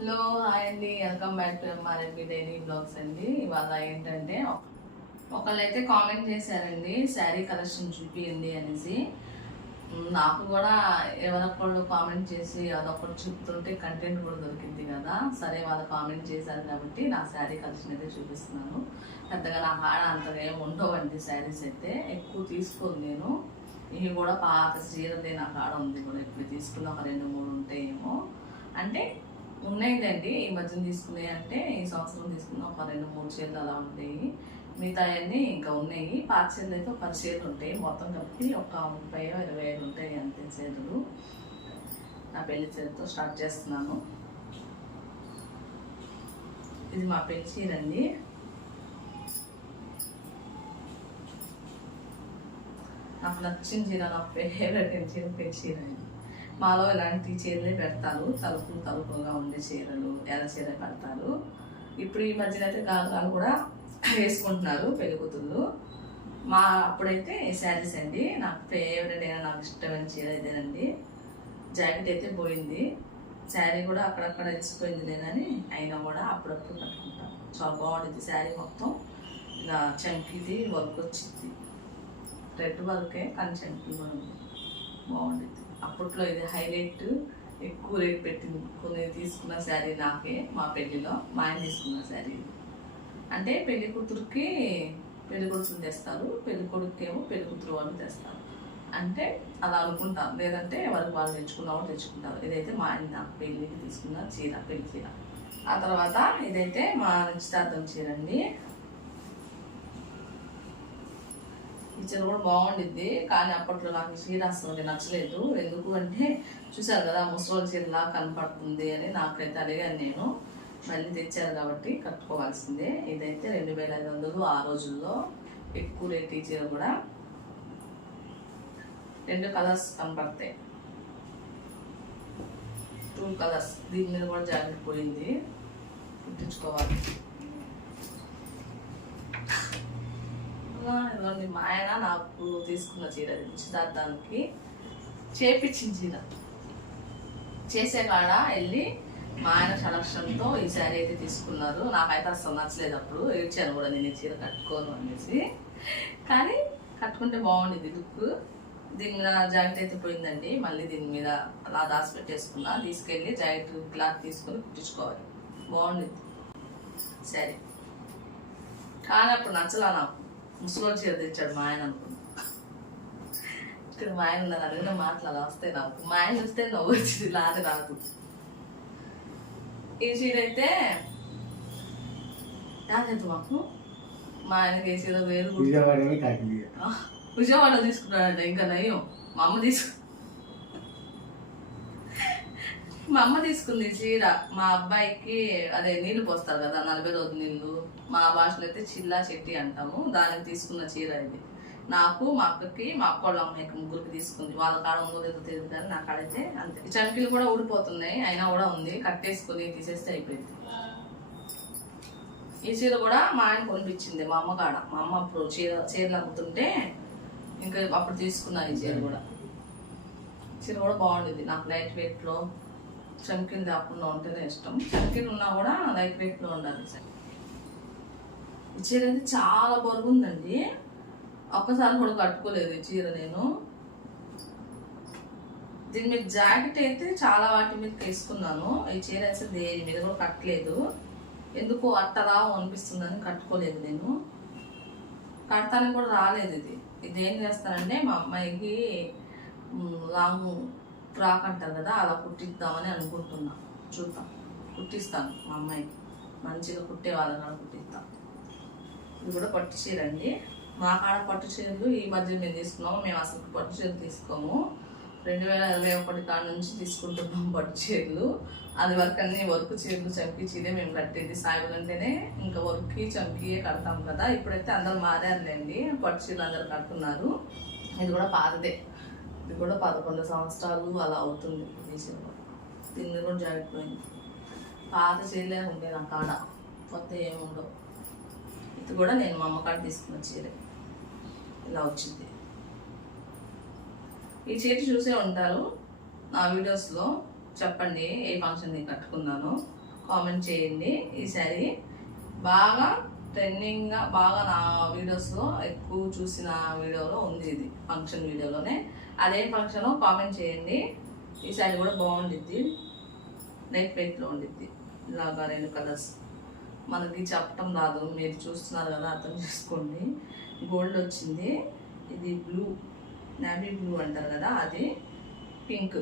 Hello hi అండి. Welcome back to MRMB daily blogs అండి. ఇవాళ ఏంటంటే ఒకళ్ళు అయితే కామెంట్ చేశారండి శారీ కలెక్షన్ చూపియండి అనేసి. నాకు కూడా ఎవరొకళ్ళు కామెంట్ చేసి అదొకటి చూపుతుంటే కంటెంట్ కూడా దొరికింది కదా. సరే వాళ్ళు కామెంట్ చేశారు కాబట్టి నా శారీ కలెక్షన్ అయితే చూపిస్తున్నాను. పెద్దగా నా హాడ అంతగా ఏమి ఉండవండి శారీస్ అయితే. ఎక్కువ తీసుకోను నేను. ఇవి కూడా పాత చీరదే నా కాడ ఉంది కూడా. ఇప్పుడు తీసుకున్న ఒక రెండు మూడు ఉంటాయేమో అంటే ఉన్నాయిలేండి. ఈ మధ్యన తీసుకున్నాయి అంటే ఈ సంవత్సరం తీసుకున్న ఒక రెండు మూడు చీరలు అలా ఉంటాయి. మిగతా అన్నీ ఇంకా ఉన్నాయి. పాత చీరలు అయితే పది చీరలు ఉంటాయి. మొత్తం కలిపి ఒక ముప్పై ఇరవై ఐదు ఉంటాయి అంతే చీరలు. నా పెళ్ళి చీరతో స్టార్ట్ చేస్తున్నాను. ఇది మా పెళ్ళి చీర అండి. నాకు నచ్చిన చీర నా ఫేవరెట్ చీర పెళ్ళి చీర అండి మాలో ఇలాంటి చీరలే పెడతారు. తలుపు తలుపుగా ఉండే చీరలు ఎర్ర చీర పెడతారు ఇప్పుడు ఈ మధ్యన అయితే గాగాలు కూడా వేసుకుంటున్నారు పెళ్ళి కూతుళ్ళు. మా అప్పుడైతే శారీస్ అండి. నాకు ఫేవరెట్ అయినా నాకు ఇష్టమైన చీర ఇదేనండి. జాకెట్ అయితే పోయింది. శారీ కూడా అక్కడక్కడ ఇచ్చిపోయింది లేదని అయినా కూడా అప్పుడప్పుడు కట్టుకుంటాం చాలా బాగుంటుంది శారీ మొత్తం. ఇలా చంకిది వర్క్ వచ్చింది. రెడ్ వర్కే కానీ చంకి కూడా ఉంది బాగుంటుంది అప్పట్లో ఇది హైలైట్ ఎక్కువ రేట్ పెట్టింది. కొన్ని తీసుకున్న శారీ నాకే మా పెళ్ళిలో. మా ఆయన తీసుకున్న శారీ అంటే పెళ్ళి కూతురుకి పెళ్ళి కొడుకుని తెస్తారు. పెళ్ళి కొడుకేమో ఏమో పెళ్ళి కూతురు వాళ్ళు తెస్తారు. అంటే అలా అనుకుంటాం. లేదంటే ఎవరికి వాళ్ళు తెచ్చుకున్న వాళ్ళు తెచ్చుకుంటారు. ఇదైతే మా ఆయన నాకు పెళ్ళికి తీసుకున్న చీర పెళ్ళి చీర. ఆ తర్వాత ఇదైతే మా నిశ్చితార్థం చీర అండి. కిచెన్ కూడా బాగుండిద్ది. కానీ అప్పట్లో నాకు ఈ చీర నచ్చలేదు. ఎందుకు అంటే చూసారు కదా ముసలి చీరలా కనపడుతుంది అని నాకైతే అడిగాను నేను. మళ్ళీ తెచ్చారు కాబట్టి కట్టుకోవాల్సిందే. ఇదైతే రెండు వేల ఐదు వందలు ఆ రోజుల్లో. ఎక్కువ రేట్ ఈ చీర కూడా. రెండు కలర్స్ కనపడతాయి. Two colours. దీని మీద కూడా జాకెట్ పోయింది. కుట్టించుకోవాలి. ఇదిగోండి మా ఆయన నాకు తీసుకున్న చీర ఇది నిశ్చితార్థానికి చేపించిన చీర. చేసే కాడ వెళ్ళి మా ఆయన సెలక్షన్తో ఈ శారీ అయితే తీసుకున్నారు. నాకైతే అసలు నచ్చలేదు అప్పుడు. ఏడ్చాను కూడా నేను ఈ చీర కట్టుకోను అనేసి. కానీ కట్టుకుంటే బాగుండేది లుక్ దీని మీద జాకెట్ అయితే పోయిందండి. మళ్ళీ దీని మీద అలా దాచి పెట్టేసుకున్నా. తీసుకెళ్ళి జాకెట్ క్లాత్ తీసుకొని కుట్టించుకోవాలి. బాగుండేది సరే కానీ అప్పుడు నచ్చలా నాకు. ముసలి చీర తెచ్చాడు మా ఆయన అనుకున్నా. ఇక్కడ మా ఆయన నన్ను అడిగిన మాటలు అలా వస్తాయి నాకు. మా ఆయన వస్తే నవ్వు వచ్చింది లాది రాదు ఈ చీర అయితే యాదైతే మాకు? మా ఆయనకి ఏ చీర వేరు విజయవాడ తీసుకున్నాడంట ఇంకా నయ్యం. మా అమ్మ తీసుకు మా అమ్మ తీసుకుంది చీర. మా అబ్బాయికి అదే నీళ్ళు పోస్తారు కదా నలభై రోజు నీళ్ళు. మా భాషలో అయితే చిల్లా చెట్టి అంటాము. దానికి తీసుకున్న చీర ఇది. నాకు మా అక్కకి మా అక్క వాళ్ళ అమ్మాయికి ముగ్గురికి తీసుకుంది. వాళ్ళ కాడ ఉందో లేదో తెలియదు కానీ నాకు కాడైతే అంతే. చంకీలు కూడా ఊడిపోతున్నాయి. అయినా కూడా ఉంది. కట్టేసుకుని తీసేస్తే అయిపోయింది. ఈ చీర కూడా మా ఆయన కొనిపించింది మా అమ్మ కాడ. మా అమ్మ అప్పుడు చీర చీరలు అమ్ముతుంటే ఇంకా అప్పుడు తీసుకున్నా ఈ చీర కూడా. చీర కూడా బాగుండేది. నాకు లైట్ వెయిట్లో చంకీలు లేకుండా ఉంటేనే ఇష్టం. చంకీలు ఉన్నా కూడా లైట్ వెయిట్లో ఉండాలి ఈ చీర అయితే చాలా బరువుందండి. ఒక్కసారి కూడా కట్టుకోలేదు ఈ చీర నేను. దీని మీద జాకెట్ అయితే చాలా వాటి మీద వేసుకున్నాను ఈ చీర అయితే దేని మీద కూడా కట్టలేదు. ఎందుకు అట్టలా అనిపిస్తుందని కట్టుకోలేదు నేను. కడతానికి కూడా రాలేదు ఇది. ఇది ఏం చేస్తానంటే మా అమ్మాయికి లాంగ్ ఫ్రాక్ అంటారు కదా అలా కుట్టిద్దామని అనుకుంటున్నా. చూద్దాం. కుట్టిస్తాను మా అమ్మాయికి మంచిగా కుట్టే వాళ్ళని కూడా కుట్టిస్తాను ఇది కూడా పట్టు చీర అండి. మా కాడ పట్టు చీరలు ఈ మధ్య మేము తీసుకున్నాము. మేము అసలు పట్టు చీరలు తీసుకోము. రెండు వేల ఇరవై ఒకటి కాడ నుంచి తీసుకుంటున్నాం పట్టు చీరలు. అది వరకు అన్ని వర్క్ చీరలు చంకీ చీరే మేము కట్టేది. సాయిబులు అంటేనే ఇంకా వర్క్కి చంకీయే కడతాం కదా. ఇప్పుడైతే అందరూ మారారులేండి. పట్టు చీరలు అందరు కడుతున్నారు. ఇది కూడా పాతదే. ఇది కూడా పదకొండు సంవత్సరాలు అలా అవుతుంది ఈ చీర కూడా. కూడా జరిగిపోయింది పాత చీరలే ఉండే నా కాడ. కొత్త ఏమి ఉండవు. ఇది కూడా నేను మా అమ్మ కాడ తీసుకున్న చీర. ఇలా వచ్చింది. ఈ చీర చూసే ఉంటారు. నా వీడియోస్లో చెప్పండి ఏ ఫంక్షన్ నేను కట్టుకున్నాను. కామెంట్ చేయండి. ఈ శారీ బాగా ట్రెండింగ్గా బాగా నా వీడియోస్లో ఎక్కువ చూసిన వీడియోలో ఉంది ఇది ఫంక్షన్ వీడియోలోనే. అదే ఫంక్షన్ కామెంట్ చేయండి. ఈ శారీ కూడా బాగుండిద్ది. లైట్ వెయిట్లో ఉండిద్ది. ఇలాగా రెండు కలర్స్ మనకి చెప్పటం రాదు. మీరు చూస్తున్నారు కదా అర్థం చేసుకోండి. గోల్డ్ వచ్చింది. ఇది బ్లూ నావీ బ్లూ అంటారు కదా అది పింక్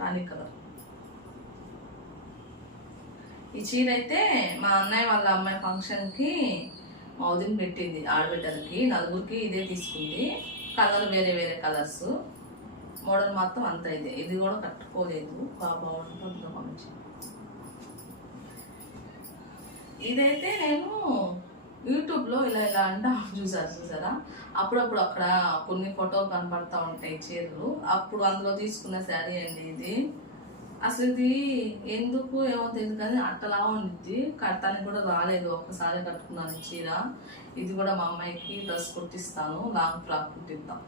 రాణి కలర్ ఈ చీర అయితే మా అన్నయ్య వాళ్ళ అమ్మాయి ఫంక్షన్కి మా పెట్టింది ఆడబిడ్డలకి. నలుగురికి ఇదే తీసుకుంది. కలర్ వేరే వేరే కలర్స్. మోడల్ మాత్రం అంత ఇదే. ఇది కూడా కట్టుకోలేదు. బాగా బాగుంటుంది మంచి ఇదైతే నేను యూట్యూబ్లో ఇలా ఇలా అంటా చూసారు చూసారా? అప్పుడప్పుడు అక్కడ కొన్ని ఫోటోలు కనపడతా ఉంటాయి చీరలు. అప్పుడు అందులో తీసుకున్న శారీ అండి ఇది. అసలు ఇది ఎందుకు ఏమో తెలియదు కానీ అట్టలా ఉండిద్ది. కట్టడానికి కూడా రాలేదు. ఒక్కసారి కట్టుకున్నాను ఈ చీర. ఇది కూడా మా అమ్మాయికి డ్రెస్ కుట్టిస్తాను. లాంగ్ ఫ్రాక్ కుట్టిద్దాం.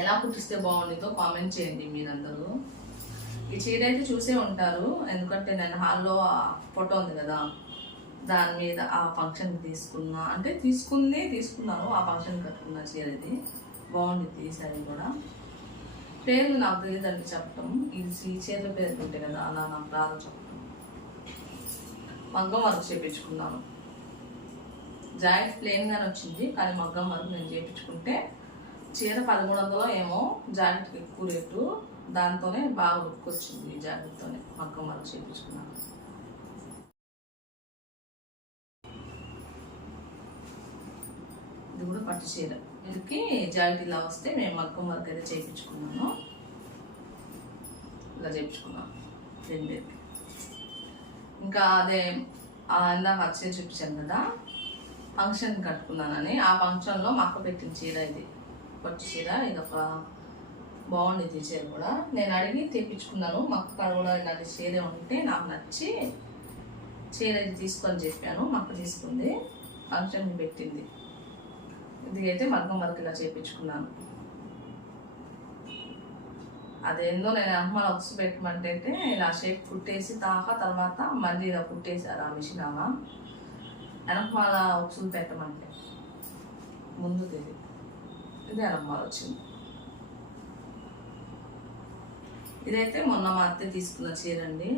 ఎలా కుట్టిస్తే బాగుండిద్దో కామెంట్ చేయండి మీరందరూ. ఈ చీర అయితే చూసే ఉంటారు. ఎందుకంటే నేను హాల్లో ఫోటో ఉంది కదా దాని మీద ఆ ఫంక్షన్ తీసుకున్నా. అంటే తీసుకుంది తీసుకున్నాను. ఆ ఫంక్షన్ కట్టుకున్న చీర ఇది. బాగుండిద్ది ఈ శారీ కూడా. పేర్లు నాకు తెలియదండి చెప్పటం. ఇది ఈ చీరల పేర్లు ఉంటాయి కదా అలా నాకు రాదు చెప్పటం. మగ్గం వర్క్ చేయించుకున్నాను జాయింట్ ప్లెయిన్గానే వచ్చింది కానీ మగ్గం వర్క్ నేను చేయించుకుంటే చీర పదమూడు వందలు ఏమో జాకెట్ ఎక్కువ రేటు. దాంతోనే బాగా లుక్ వచ్చింది ఈ జాకెట్తోనే మగ్గం వర్క్ చేయించుకున్నాను ఇది కూడా పట్టు చీర. వీళ్ళకి జాయింట్ ఇలా వస్తే మేము మగ్గం వర్క్ అయితే చేయించుకున్నాను ఇలా చేయించుకున్నాను రెండేది ఇంకా అదే ఇందాక వచ్చే చూపించాను కదా ఫంక్షన్ కట్టుకున్నానని. ఆ ఫంక్షన్లో మక్క పెట్టిన చీర ఇది. పట్టు చీర ఇది ఒక బాగుండేది ఈ చీర కూడా. నేను అడిగి తెప్పించుకున్నాను. మక్క కాడ కూడా ఇలాంటి చీర ఉంటే నాకు నచ్చి చీర ఇది తీసుకొని చెప్పాను. మక్క తీసుకుంది. ఫంక్షన్ పెట్టింది. ఇది అయితే మగ్గం వరకు ఇలా చేయించుకున్నాను అదేందో నేను అమ్మ ఉక్సు పెట్టమంటే ఇలా షేప్ కుట్టేసి తాక తర్వాత మళ్ళీ ఇలా కుట్టేశారు ఆ మిషన్ అలా వెనకమాల ఉక్సులు పెట్టమంటే. ముందు ఇది ఇది వెనకమాల వచ్చింది. ఇదైతే మొన్న మా అత్తే తీసుకున్న చీరండి.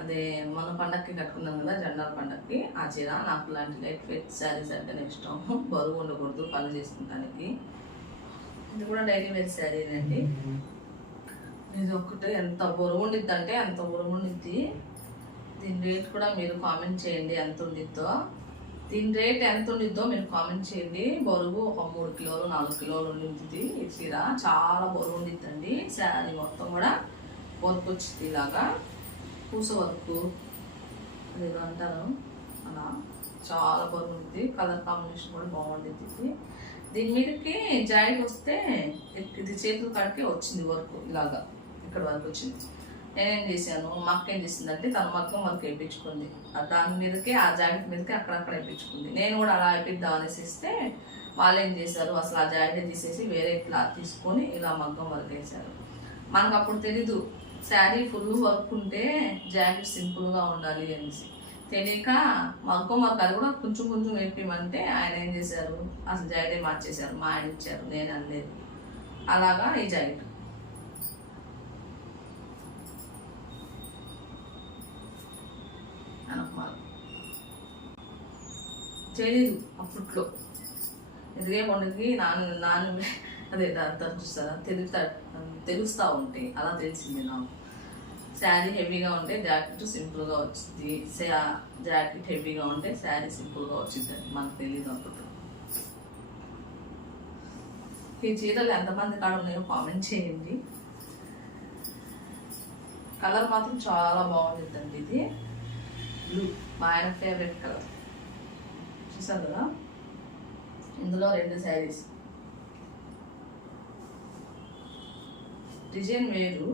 అదే మన పండక్కి కట్టుకున్నాం కదా జెండాల పండక్కి. ఆ చీర నాకు లాంటి లైట్ వెయిట్ శారీస్ అంటేనే ఇష్టం. బరువు ఉండకూడదు పనులు చేసుకుంటానికి. ఇది కూడా డైలీ వేర్ శారీనండి ఇది ఒక్కటే ఎంత బరువు ఉండిద్ది అంటే ఎంత బరువు ఉండిద్ది. దీని రేట్ కూడా మీరు కామెంట్ చేయండి ఎంత ఉండిద్దో. దీని రేట్ ఎంత ఉండిద్దో మీరు కామెంట్ చేయండి. బరువు ఒక మూడు కిలోలు నాలుగు కిలోలు ఉండిద్ది ఈ చీర. చాలా బరువు ఉండిద్దండి. శారీ మొత్తం కూడా వర్క్ వచ్చింది ఇలాగా. పూస వర్క్ అదేదో అంటారు అలా చాలా బాగుంది కలర్ కాంబినేషన్ కూడా బాగుంటుంది ఇది దీని మీదకి జాయింట్ వస్తే ఇది చేతులు కడికి వచ్చింది వర్క్ ఇలాగా. ఇక్కడ వరకు వచ్చింది. నేనేం చేశాను? మా అక్క ఏం చేసిందంటే తన మొత్తం వర్క్ వేయించుకుంది. దాని మీదకి ఆ జాకెట్ మీదకి అక్కడక్కడ వేయించుకుంది. నేను కూడా అలా వేపిద్దాం అనేసి ఇస్తే వాళ్ళు ఏం చేశారు? అసలు ఆ జాకెట్ తీసేసి వేరే ఇట్లా తీసుకొని ఇలా మగ్గం వర్క్ వేశారు మనకు అప్పుడు తెలీదు. శారీ ఫుల్ వర్క్ ఉంటే జాకెట్ సింపుల్గా ఉండాలి అనేసి. తెలియక మాకు మా అది కూడా కొంచెం కొంచెం వేపిమంటే ఆయన ఏం చేశారు? అసలు జాకెటే మార్చేశారు మా ఆయన ఇచ్చారు నేను అనలేదు. అలాగా ఈ జాకెట్. అనమాట తెలీదు అప్పట్లో. ఎదిగే పండుగకి నాన్న నాన్న అదే దాని చూస్తారా? తెలుగుతా తెలుస్తూ ఉంటాయి అలా తెలిసింది నాకు. శారీ హెవీగా ఉంటే జాకెట్ సింపుల్గా వచ్చింది. జాకెట్ హెవీగా ఉంటే శారీ సింపుల్గా వచ్చింది అని మనకు తెలియదు అప్పుడు ఈ చీరలు ఎంతమంది కాడ ఉన్నాయో కామెంట్ చేయండి. కలర్ మాత్రం చాలా బాగుంటుందండి ఇది. బ్లూ మా ఆయన ఫేవరెట్ కలర్. చూసారు కదా? ఇందులో రెండు శారీస్. డిజైన్ వేరు.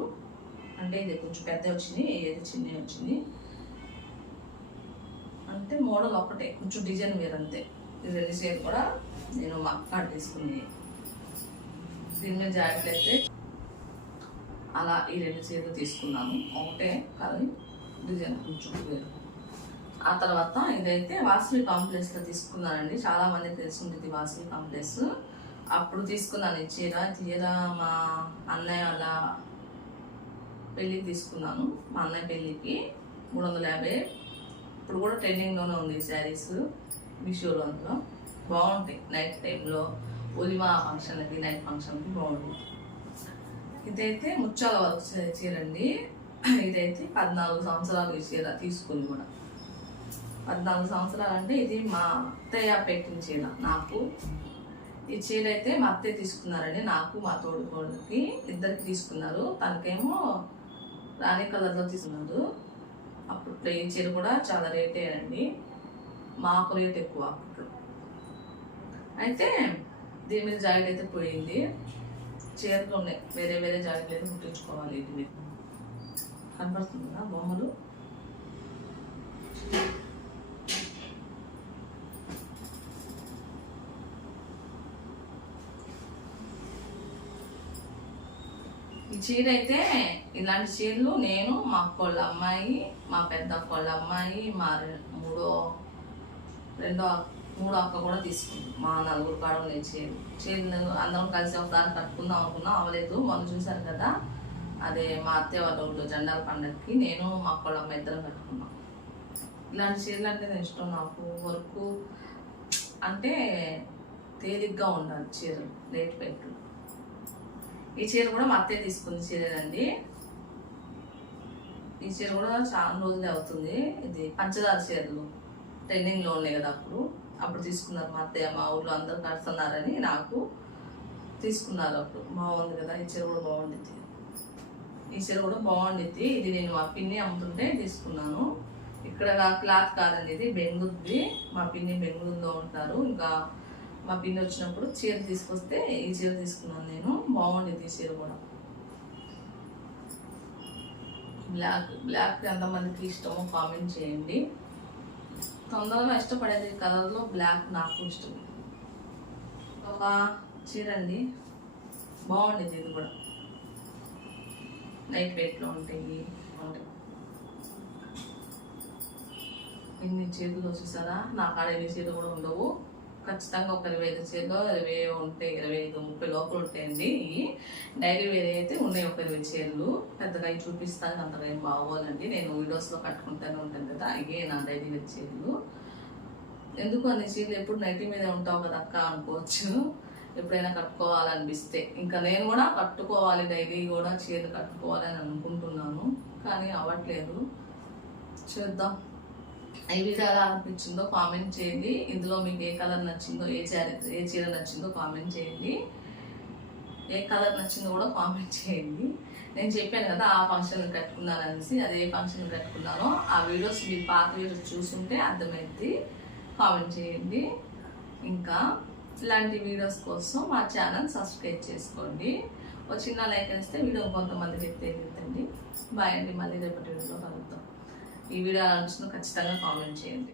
అంటే ఇది కొంచెం పెద్ద వచ్చింది ఏది చిన్న వచ్చింది. అంటే మోడల్ ఒకటే కొంచెం డిజైన్ వేరు అంతే ఇది రెండు సేమ్ కూడా నేను మా తీసుకుని దీని మీద అయితే అలా ఈ రెండు చీరలు తీసుకున్నాను. ఒకటే కానీ డిజైన్ కొంచెం వేరు. ఆ తర్వాత ఇదైతే వాసవి కాంప్లెక్స్లో తీసుకున్నానండి చాలామంది మందికి తెలిసి వాసవి కాంప్లెక్స్. అప్పుడు తీసుకున్నాను. ఈ చీర చీర మా అన్నయ్య వాళ్ళ పెళ్ళికి తీసుకున్నాను. మా అన్నయ్య పెళ్ళికి మూడు వందల యాభై. ఇప్పుడు కూడా ట్రెండింగ్లోనే ఉంది ఈ శారీస్ మీషోలో అందులో. బాగుంటాయి నైట్ టైంలో. ఒలివా ఫంక్షన్లకి నైట్ ఫంక్షన్కి బాగుంటుంది. ఇదైతే ముచ్చాల వర్క్ చీ- చీర అండి ఇదైతే పద్నాలుగు సంవత్సరాలు ఈ చీర తీసుకుంది కూడా. పద్నాలుగు సంవత్సరాలు అంటే ఇది మా అత్తయ్య పెట్టిన చీర నాకు. ఈ చీర అయితే మా అత్తే తీసుకున్నారండి. నాకు మా తోడుకోడికి ఇద్దరికి తీసుకున్నారు. తనకేమో రాణి కలర్లో తీసుకున్నారు అప్పట్లో ఈ చీర కూడా చాలా రేటే అండి. మాకు రేట్ ఎక్కువ అప్పట్లో అయితే దీని మీద జాకెట్ అయితే పోయింది. చీరలు ఉన్నాయి వేరే వేరే జాకెట్ అయితే కుట్టించుకోవాలి. ఇది మీద కనపడుతుందా బొమ్మలు ఈ చీర అయితే ఇలాంటి చీరలు నేను మా అక్కోళ్ళ అమ్మాయి మా పెద్ద అక్కోళ్ళ అమ్మాయి మా రె- మూడో రెండో అక్క- మూడో అక్క కూడా తీసుకుంది. మా నలుగురు కాడ నేను చీరలు. చీరలు అందరం కలిసి ఒకసారి కట్టుకుందాం అనుకున్నాం అవ్వలేదు. మొన్న చూశారు కదా అదే మా అత్తయ్య వాళ్ళ ఊళ్ళో జెండాల పండగకి నేను మా అక్కోళ్ళ అమ్మాయి ఇద్దరం కట్టుకున్నాం. ఇలాంటి చీరలు అంటే నేను ఇష్టం నాకు. వర్క్ అంటే తేలిగ్గా ఉండాలి చీరలు లేట్ పెట్టు ఈ చీర కూడా మా అత్తే తీసుకుంది చీరేనండి ఈ చీర కూడా చాలా రోజులే అవుతుంది. ఇది పంచదార చీరలు ట్రెండింగ్లో ఉన్నాయి కదా అప్పుడు. అప్పుడు తీసుకున్నారు మా అత్తయ్య మా ఊళ్ళో అందరూ కడుతున్నారని నాకు తీసుకున్నారు అప్పుడు. బాగుంది కదా ఈ చీర కూడా బాగుండిద్ది. ఈ చీర కూడా బాగుండిద్ది. ఇది నేను మా పిన్ని అమ్ముతుంటే తీసుకున్నాను. ఇక్కడ క్లాత్ కాదండి ఇది బెంగుద్ది. మా పిన్ని బెంగళూరులో ఉంటారు. ఇంకా మా పిన్ని వచ్చినప్పుడు చీర తీసుకొస్తే ఈ చీర తీసుకున్నాను నేను. బాగుండేది ఈ చీర కూడా. బ్లాక్ బ్లాక్ ఎంతమందికి ఇష్టమో కామెంట్ చేయండి. తొందరగా ఇష్టపడేది కలర్లో బ్లాక్ నాకు ఇష్టం. ఒక చీర అండి. బాగుండేది ఇది కూడా. లైట్ వెయిట్లో ఉంటాయి ఉంటాయి. ఇన్ని చీరలు చూసారా? నా కాడ ఎన్ని చీరలు కూడా ఉండవు. ఖచ్చితంగా ఒక ఇరవై ఐదు చీరలు ఇరవై ఉంటే ఇరవై ఐదు ముప్పై లోపల ఉంటాయండి. డైరీ డైలీ వేరే అయితే ఉన్నాయి ఒక ఇరవై చీరలు. పెద్దగా అవి చూపిస్తాను అంతగా ఏం బాగోవాలండి నేను వీడియోస్లో కట్టుకుంటూనే ఉంటాను కదా ఇవే నా డైలీ వేర్ చీరలు. ఎందుకు అన్ని చీరలు ఎప్పుడు నైటీ మీదే ఉంటావు కదా అక్క అనుకోవచ్చు. ఎప్పుడైనా కట్టుకోవాలనిపిస్తే. ఇంకా నేను కూడా కట్టుకోవాలి డైలీ కూడా చీరలు కట్టుకోవాలని అనుకుంటున్నాను. కానీ అవ్వట్లేదు. చూద్దాం. ఏ విధంగా అనిపించిందో కామెంట్ చేయండి. ఇందులో మీకు ఏ కలర్ నచ్చిందో ఏ చీర ఏ చీర నచ్చిందో కామెంట్ చేయండి. ఏ కలర్ నచ్చిందో కూడా కామెంట్ చేయండి. నేను చెప్పాను కదా ఆ ఫంక్షన్ కట్టుకున్నాను అనేసి అదే ఫంక్షన్ కట్టుకున్నానో ఆ వీడియోస్ మీరు పాత వీడియోస్ చూసుంటే అర్థమైంది కామెంట్ చేయండి. ఇంకా ఇలాంటి వీడియోస్ కోసం మా ఛానల్ సబ్స్క్రైబ్ చేసుకోండి. ఒక చిన్న లైక్ ఇస్తే వీడియో కొంతమందికి తెలియదండి బాయ్ అండి మళ్ళీ రేపటి వీడియోలో కలుగుతాం ఈ వీడియో ఆలోచన ఖచ్చితంగా కామెంట్ చేయండి.